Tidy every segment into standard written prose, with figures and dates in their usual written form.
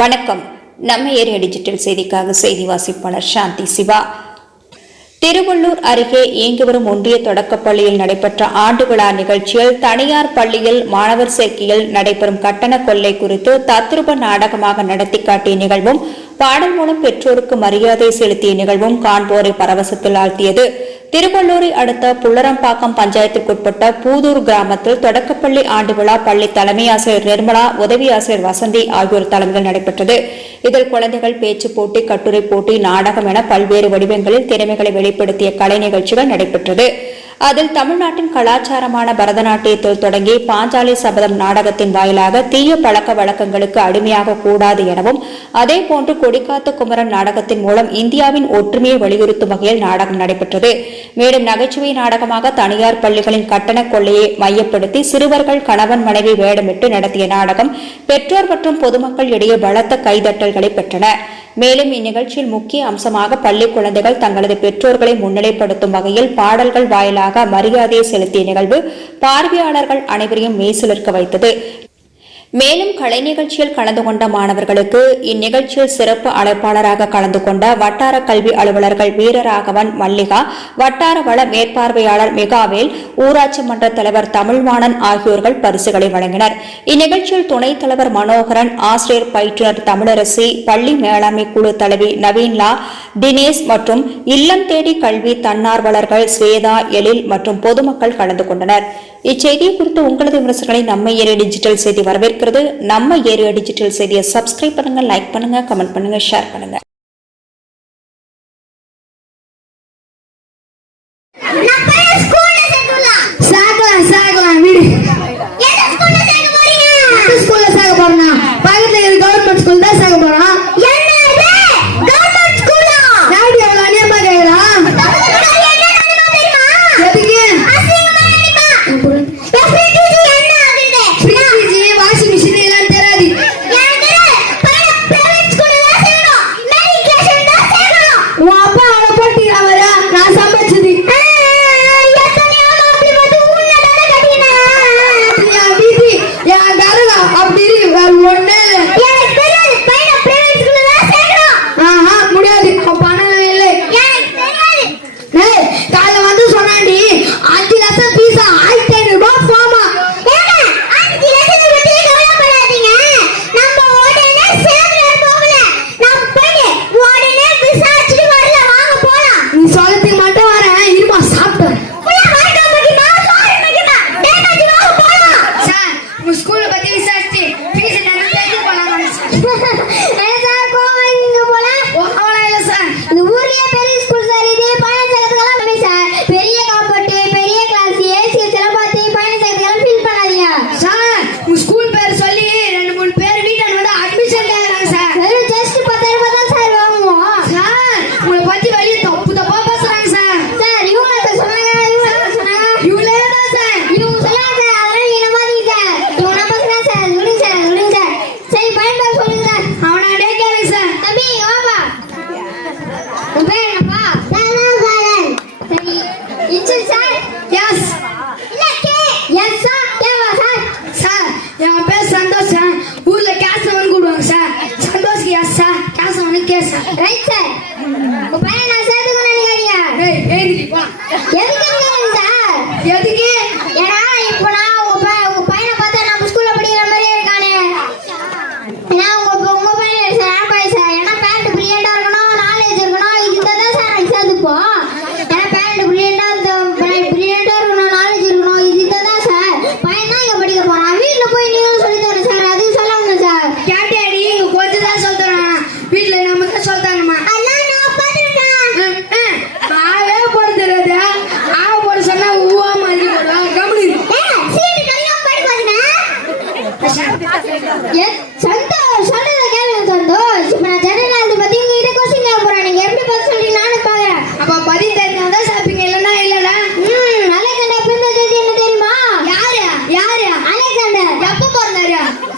வணக்கம். நம்ம area digital செய்திக்காக செய்தி வாசிப்பாளர் சாந்தி சிவா. திருவள்ளூர் அருகே இயங்கி வரும் ஒன்றிய தொடக்கப்பள்ளியில் நடைபெற்ற ஆண்டு விழா நிகழ்ச்சியில் தனியார் பள்ளியில் மாணவர் சேர்க்கையில் நடைபெறும் கட்டண கொள்ளை குறித்து தத்ரூப நாடகமாக நடத்தி காட்டிய நிகழ்வும் பாடல் மூலம் பெற்றோருக்கு மரியாதை செலுத்திய நிகழ்வும் காண்போரை பரவசத்தில் ஆழ்த்தியது. திருவள்ளூரை அடுத்த புல்லரம்பாக்கம் பஞ்சாயத்திற்குட்பட்ட பூதூர் கிராமத்தில் தொடக்கப்பள்ளி ஆண்டு விழா பள்ளி தலைமை ஆசிரியர் நிர்மலா, உதவி ஆசிரியர் வசந்தி ஆகியோர் தலைமையில் நடைபெற்றது. இதில் குழந்தைகள் பேச்சு போட்டி, கட்டுரை போட்டி, நாடகம் என பல்வேறு வடிவங்களில் திறமைகளை வெளிப்படுத்திய கலை நிகழ்ச்சிகள் நடைபெற்றது. அதில் தமிழ்நாட்டின் கலாச்சாரமான பரதநாட்டியத்தில் தொடங்கி பாஞ்சாலி சபதம் நாடகத்தின் வாயிலாக தீய பழக்க வழக்கங்களுக்கு அடிமையாக கூடாது எனவும், அதேபோன்று கொடிக்காத்த குமரன் நாடகத்தின் மூலம் இந்தியாவின் ஒற்றுமையை வலியுறுத்தும் வகையில் நாடகம் நடைபெற்றது. மேலும் நகைச்சுவை நாடகமாக தனியார் பள்ளிகளின் கட்டண கொள்ளையை மையப்படுத்தி சிறுவர்கள் கணவன் மனைவி வேடமிட்டு நடத்திய நாடகம் பெற்றோர் மற்றும் பொதுமக்கள் இடையே பலத்த கைதட்டல்களை பெற்றன. மேலும் இந்நிகழ்ச்சியில் முக்கிய அம்சமாக பள்ளி குழந்தைகள் தங்களது பெற்றோர்களை முன்னிலைப்படுத்தும் வகையில் பாடல்கள் வாயிலாக மரியாதையை செலுத்திய நிகழ்வு பார்வையாளர்கள் அனைவரையும் மெய்சிலிர்க்க வைத்தது. மேலும் கலை நிகழ்ச்சியில் கலந்து கொண்ட மாணவர்களுக்கு இந்நிகழ்ச்சியில் சிறப்பு அழைப்பாளராக கலந்து கொண்ட வட்டார கல்வி அலுவலர்கள் வீரராகவன், மல்லிகா, வட்டார வள மேற்பார்வையாளர் மிகாவேல், ஊராட்சி மன்ற தலைவர் தமிழ்வாணன் ஆகியோர்கள் பரிசுகளை வழங்கினர். இந்நிகழ்ச்சியில் துணைத் தலைவர் மனோகரன், ஆசிரியர் பயிற்றுனர் தமிழரசி, பள்ளி மேலாண்மை குழு தலைவி நவீன்லா, தினேஷ் மற்றும் இல்லம் தேடி கல்வி தன்னார்வலர்கள் ஸ்வேதா, எழில் மற்றும் பொதுமக்கள் கலந்து கொண்டனர். இச்செய்தியை குறித்து உங்களது விமர்சனங்களை நம்ம ஏரியா டிஜிட்டல் செய்தி வரவேற்கிறது. நம்ம ஏரியா டிஜிட்டல் செய்தியை சப்ஸ்கிரைப் பண்ணுங்க, லைக் பண்ணுங்க, கமெண்ட் பண்ணுங்க, ஷேர் பண்ணுங்க.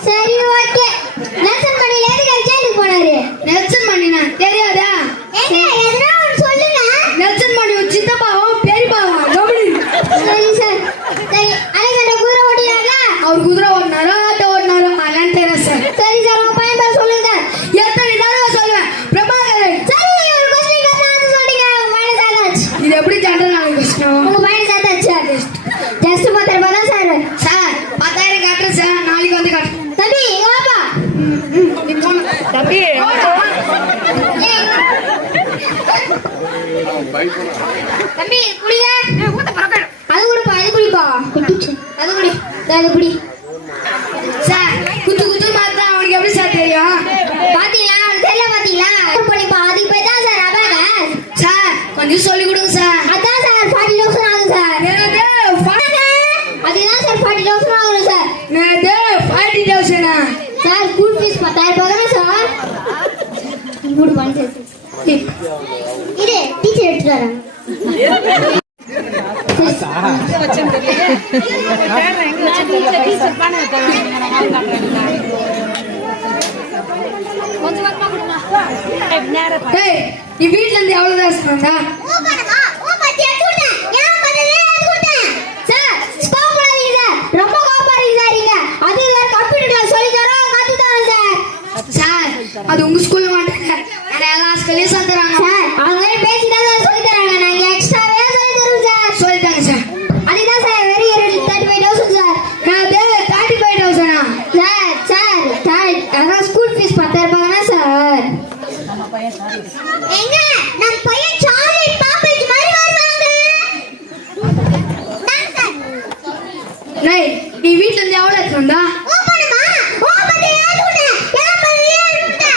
சரி ஓகே. நெல்சன் மணில எதுக்கு ஜெயிலுக்கு போனாரு? நெல்சன் மணினா தெரியாதா? ஏங்க எதுனா ஒன்னு சொல்லுங்க. நெல்சன் மணி ஒரு சித்தப்பாவும் பெரியப்பாவும் கபடி. சரி சார். சரி அலைகண்ட குதிரை ஓட்டினாரா? அவர் குதிரை ஓடினாரோ ஆட்டோ ஓடினாரோ அதெல்லாம் தெரியாது சார். சரி சார் உங்க பையன் பேர் சொல்லுங்க. எத்தனை தடவை சொல்லுவேன் பிரபாகரன். சரி ஒரு क्वेश्चन கேட்டா சொல்றீங்க. உங்க பையன் சாதாச்சு. இது எப்படி ஜெனரல் நாலேஜ் கொஸ்டின்? உங்க பையன் சாதாச்சு. டெஸ்ட் 10 ரூபாய் தான் சார். சார் 10,000 காட்டுறேன் சார். நாளைக்கு வந்து காட்டுறேன். தம்பி இங்க வாப்பா. தம்பி தம்பி குடிங்க. அது குடிப்பா இது குடிப்பா. அது குடி. அது குடி. சார் குத்து குத்து மாத்திரம் அவனுக்கு எப்படி சார் தெரியும்? பாத்தீங்களா? அது தெரியல பாத்தீங்களா? பண்ணிப்பா அதுக்கு போய் தான் சார் அபாகஸ். சார் கொஞ்சம் சொல்லி கொடுங்க சார். அதான் சார் 40,000 ஆகும் சார். என்னது அதுதான் சார் 40,000 ஆகும் சார். என்னது 40,000 சார் ஸ்கூல் ஃபீஸ் 10,000 ரூபாய் சார். மூடு பண்ணி சேர்த்து. இது டீச்சர் எடுத்துட்டு வராங்க. நீ வீட்டுல இருந்து எவ்வளவு தான் சொன்னா? ரொம்ப கோபப்படுறீங்க சார். இங்க அது கம்ப்யூட்டர் கிளாஸ் சொல்லி தரோம் கத்து தரோம் சார். சார் அது உங்க ஸ்கூல்ல மாட்டாங்க. எல்லா ஸ்கூல்லயும் சொல்லி தராங்க சார். அவங்க பேசி தான் சொல்லி தராங்க. நாங்க எக்ஸ்ட்ராவே சொல்லி தரோம் சார். சொல்லிட்டாங்க சார். அதுதான் சார் வெரி 35,000 சார். அது 35,000 சார் சார் சார் அதான் ஸ்கூல் ஃபீஸ் 10,000 ரூபாய் தானே சார். எங்க நம்ம பையன் சாக்லேட் பாப்பேஜ் மாதிரி வருவாங்க. நீ வீட்டுல இருந்து எவ்வளவு எடுத்துட்டு ஓபனமா ஓபன் ஏறுடா ஏப்பல் ஏறுடா.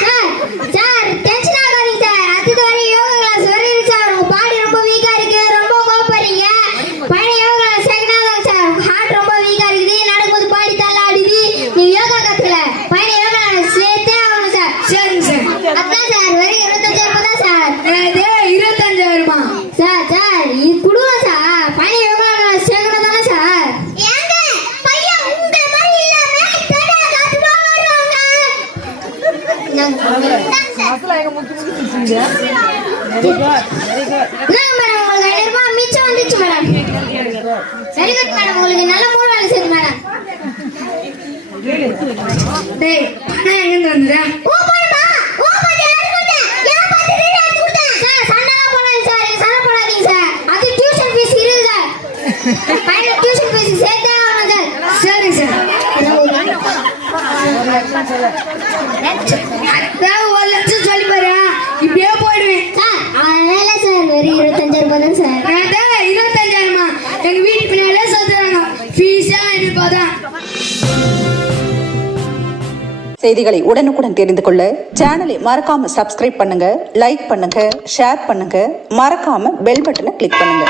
சார் டென்ஷன் ஆகாதீங்க சார். அதுக்கு வரை யோகா கிளாஸ் வரீங்க சார். உங்க பாடி ரொம்ப வீக்கா இருக்கு. ரொம்ப கோபப்படுறீங்க. பையன் யோகா கிளாஸ் சேர்க்கறாங்க சார். உங்க ஹார்ட் ரொம்ப வீக்கா இருக்குது. நடக்கும்போது பாடி தள்ளாடுது. நீ யோகா கத்துக்கல. பையன் யோகா கிளாஸ் சேர்த்தே ஆகணும் சார். சரிங்க சார். அதான் சார் வெரி 25,000 ரூபாய் தான் சார். அது 25,000 சார் சார் இது குடுங்க சார். பையன் யோகா கிளாஸ் சேர்க்கணும் தானே சார். ஏங்க பையன் உங்க மாதிரி இல்லாம தெடா காத்துமா வருவாங்க. மேடம் உங்களுக்கு 5,000 ரூபாய் மிச்சம் வந்துச்சு மேடம். Very good madam. உங்களுக்கு நல்ல மூணு வேலை செய்யுது மேடம். டேய் பணம் எங்க வந்தா? ஓபன்மா ஓபன் எடுத்துட்டேன். ஏன் பத்தி எடுத்துட்டேன். சார் சண்டை போடாதீங்க சார். நீங்க சண்டை போடாதீங்க சார். அது டியூஷன் ஃபீஸ் இருக்கு சார். பையன் டியூஷன் ஃபீஸ் சேர்த்தே ஆகணும் சார். சரி சார். ஒரு லட்சம் சொல்லி பாரு. இப்படியே போயிடுவேன் சார் அதனால சார் வெரி 25,000 ரூபாய் தான் சார். 25,000 எங்க வீட்டு பின்னாலே சொல்றாங்க. ஃபீஸா 5,000 ரூபாய் தான். செய்திகளை உடனுக்குடன் தெரிந்து கொள்ள சேனலை மறக்காம சப்ஸ்கிரைப் பண்ணுங்க, லைக் பண்ணுங்க, ஷேர் பண்ணுங்க, மறக்காம பெல் பட்டனை கிளிக் பண்ணுங்க.